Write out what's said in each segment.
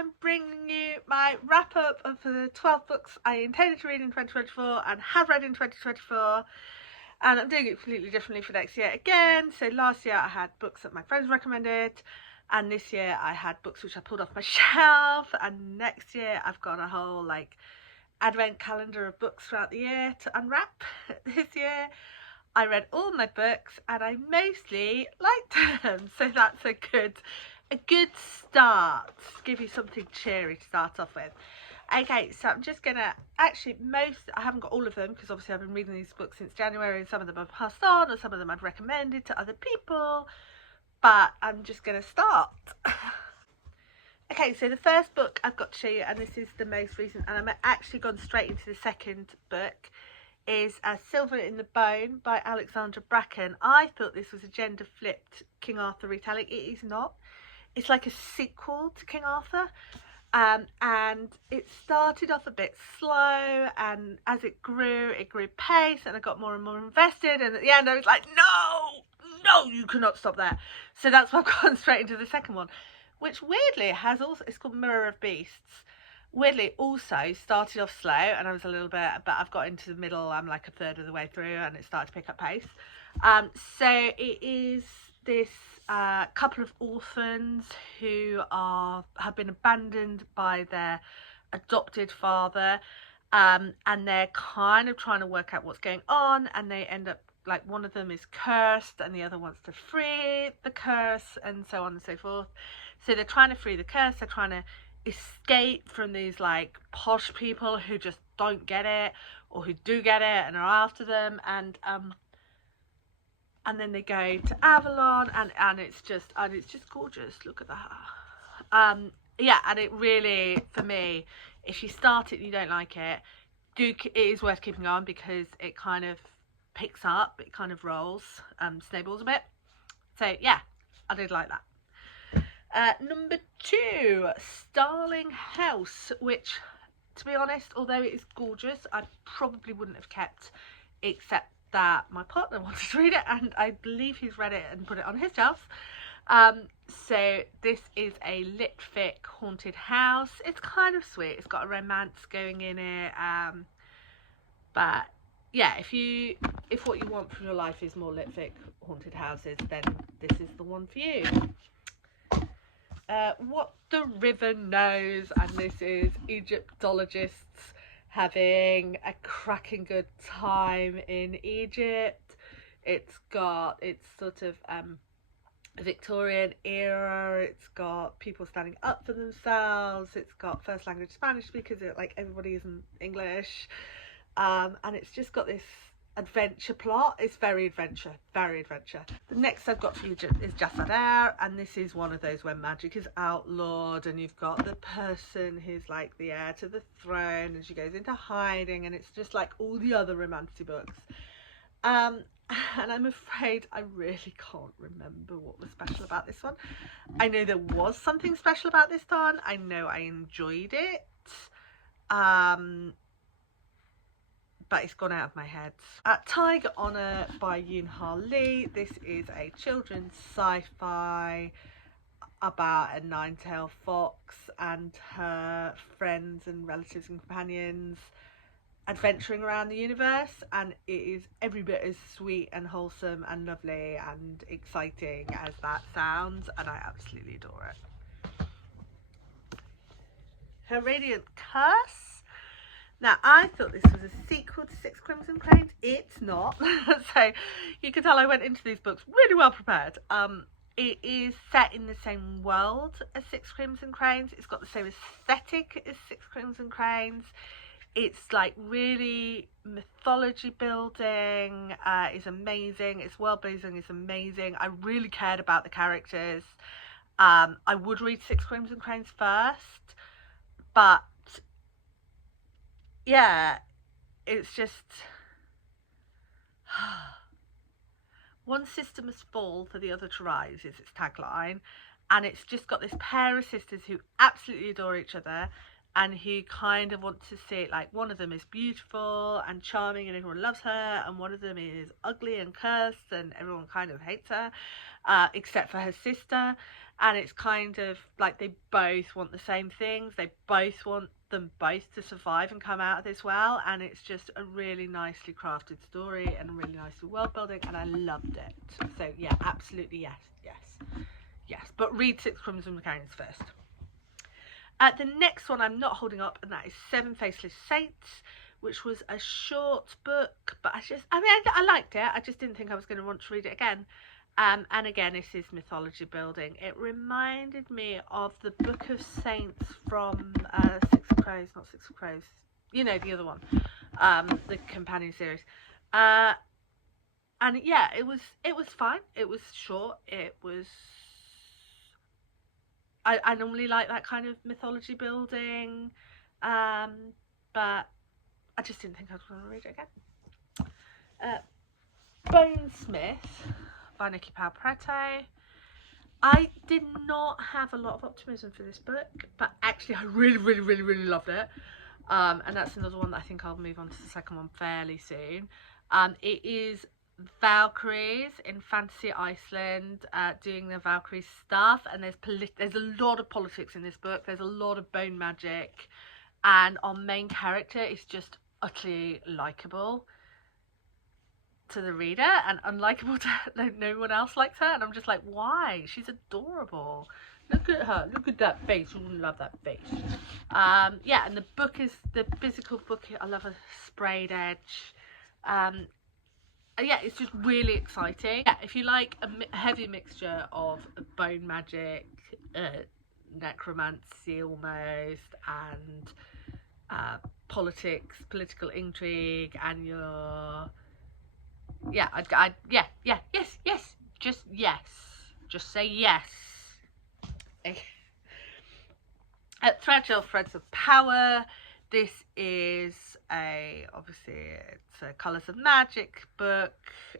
I'm bringing you my wrap up of the 12 books I intended to read in 2024 and have read in 2024. And I'm doing it completely differently for next year again. So last year I had books that my friends recommended, and this year I had books which I pulled off my shelf, and next year I've got a whole like advent calendar of books throughout the year to unwrap. This year I read all my books and I mostly liked them, so that's a good start. Give you something cheery to start off with. Okay, so I'm just gonna I haven't got all of them because obviously I've been reading these books since January, and some of them I've passed on, or some of them I've recommended to other people, but I'm just gonna start. Okay, so the first book I've got to show you, and this is the most recent, and I'm actually gone straight into the second book, is Silver in the Bone by Alexandra Bracken. I thought this was a gender flipped King Arthur retelling. It is not. It's like a sequel to King Arthur. And it started off a bit slow, and as it grew pace, and I got more and more invested, and at the end I was like, no, you cannot stop there. So that's why I've gone straight into the second one, which weirdly has also, it's called Mirror of Beasts. Weirdly also started off slow, and I was a little bit, but I've got into the middle, I'm like a third of the way through, and it started to pick up pace. So it is this couple of orphans who have been abandoned by their adopted father, and they're kind of trying to work out what's going on, and they end up, like, one of them is cursed and the other wants to free the curse, and so on and so forth. So they're trying to free the curse, they're trying to escape from these like posh people who just don't get it, or who do get it and are after them, and then they go to Avalon, and it's just gorgeous. Look at that. Yeah, and it really, for me, if you start it and you don't like it, it is worth keeping on, because it kind of picks up, it kind of rolls, snowballs a bit. So yeah, I did like that. Number 2, Starling House, which, to be honest, although it is gorgeous, I probably wouldn't have kept, except that my partner wanted to read it, and I believe he's read it and put it on his shelf. So this is a lit fic haunted house. It's kind of sweet, it's got a romance going in it, but yeah, if what you want from your life is more lit fic haunted houses, then this is the one for you. What the River Knows, and this is Egyptologists having a cracking good time in Egypt. It's sort of Victorian era, it's got people standing up for themselves, it's got first language Spanish speakers, like everybody isn't English, and it's just got this adventure plot. It's very adventure. The next I've got for you is Jafar, and this is one of those where magic is outlawed, and you've got the person who's like the heir to the throne, and she goes into hiding, and it's just like all the other romantic books. And I'm afraid I really can't remember what was special about this one. I know there was something special about this one. I know I enjoyed it, but it's gone out of my head. Tiger Honor by Yoon Ha Lee. This is a children's sci-fi about a nine-tailed fox and her friends and relatives and companions adventuring around the universe, and it is every bit as sweet and wholesome and lovely and exciting as that sounds, and I absolutely adore it. Her Radiant Curse. Now, I thought this was a sequel to Six Crimson Cranes. It's not. So you can tell I went into these books really well prepared. It is set in the same world as Six Crimson Cranes. It's got the same aesthetic as Six Crimson Cranes. It's like really mythology building, is amazing. Its world building is amazing. I really cared about the characters. I would read Six Crimson Cranes first, but yeah, it's just one sister must fall for the other to rise is its tagline, and it's just got this pair of sisters who absolutely adore each other, and who kind of want to see it, like, one of them is beautiful and charming and everyone loves her, and one of them is ugly and cursed and everyone kind of hates her. except for her sister. And it's kind of like they both want the same things. They both want them both to survive and come out of this well. And it's just a really nicely crafted story and really nice world building. And I loved it. So yeah, absolutely yes. But read Six Crimson Mechanics first. The next one I'm not holding up, and that is Seven Faceless Saints, which was a short book. But I liked it. I just didn't think I was going to want to read it again. And again, this is mythology building. It reminded me of the Book of Saints from Six of Crows, not Six of Crows. You know, the other one, the companion series. And yeah, it was fine. It was short. It was. I normally like that kind of mythology building, but I just didn't think I was going to read it again. Bonesmith by Nikki Pal-Prete. I did not have a lot of optimism for this book, but actually I really loved it. And that's another one that I think I'll move on to the second one fairly soon. It is Valkyries in Fantasy Iceland, doing the Valkyrie stuff, and there's a lot of politics in this book. There's a lot of bone magic, and our main character is just utterly likable to the reader and unlikable to no one else likes her, and I'm just like, why? She's adorable. Look at her, look at that face. You wouldn't love that face. Yeah, and the physical book, I love a sprayed edge. Yeah, it's just really exciting. Yeah, if you like a heavy mixture of bone magic, necromancy almost, and political intrigue, and your yes, just say yes. Fragile Threads of Power. This is obviously it's a Colours of Magic book.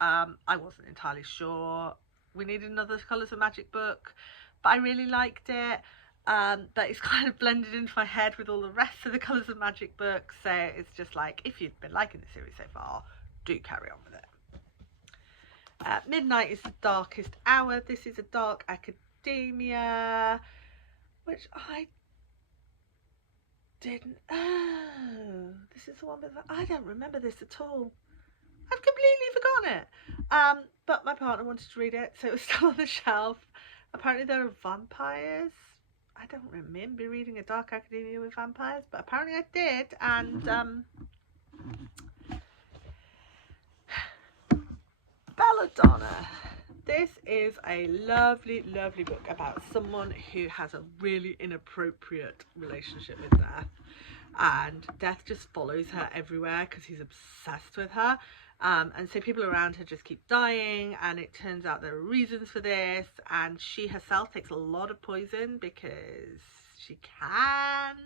I wasn't entirely sure we needed another Colours of Magic book, but I really liked it. But it's kind of blended into my head with all the rest of the Colours of Magic books, so it's just like, if you've been liking the series so far, do carry on with it. Midnight is the Darkest Hour. This is a dark academia, which I didn't. Oh, this is the one with. I don't remember this at all. I've completely forgotten it. But my partner wanted to read it, so it was still on the shelf. Apparently there are vampires. I don't remember reading a dark academia with vampires, but apparently I did. And Belladonna. This is a lovely book about someone who has a really inappropriate relationship with Death, and Death just follows her everywhere because he's obsessed with her, and so people around her just keep dying, and it turns out there are reasons for this, and she herself takes a lot of poison because she can,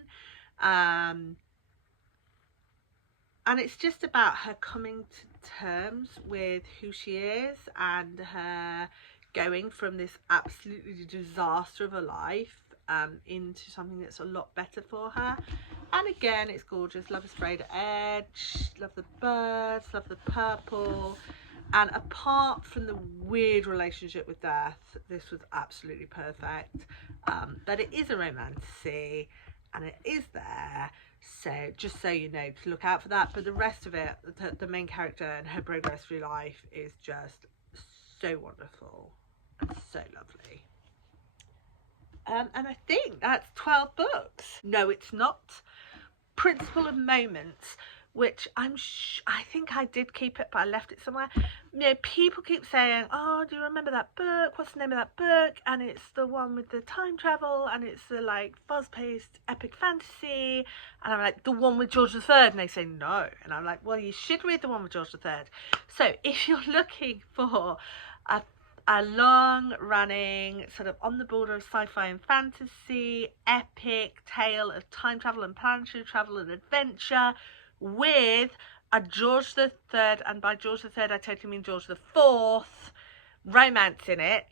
and it's just about her coming to terms with who she is, and her going from this absolutely disaster of a life into something that's a lot better for her. And again, it's gorgeous. Love a sprayed edge, love the birds, love the purple. And apart from the weird relationship with Death, this was absolutely perfect. But it is a romantasy, and it is there. So just so you know, to look out for that. But the rest of it, the main character and her progress through life is just so wonderful and so lovely. And I think that's 12 books. No, it's not. Principle of Moments, which I think I did keep it, but I left it somewhere. You know, people keep saying, oh, do you remember that book? What's the name of that book? And it's the one with the time travel, and it's the like fast-paced epic fantasy. And I'm like, the one with George III? And they say no. And I'm like, well, you should read the one with George III. So if you're looking for a long-running, sort of on the border of sci-fi and fantasy, epic tale of time travel and planetary travel and adventure, with a George III, and by George III I totally mean George IV, romance in it,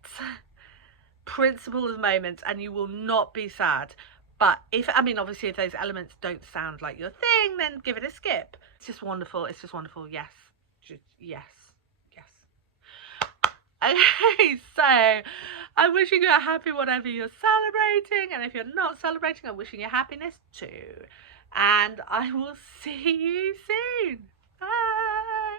Principle of Moments, and you will not be sad. But obviously if those elements don't sound like your thing, then give it a skip. It's just wonderful. It's just wonderful. Yes. Okay, so I'm wishing you a happy whatever you're celebrating, and if you're not celebrating, I'm wishing you happiness too. And I will see you soon. Bye.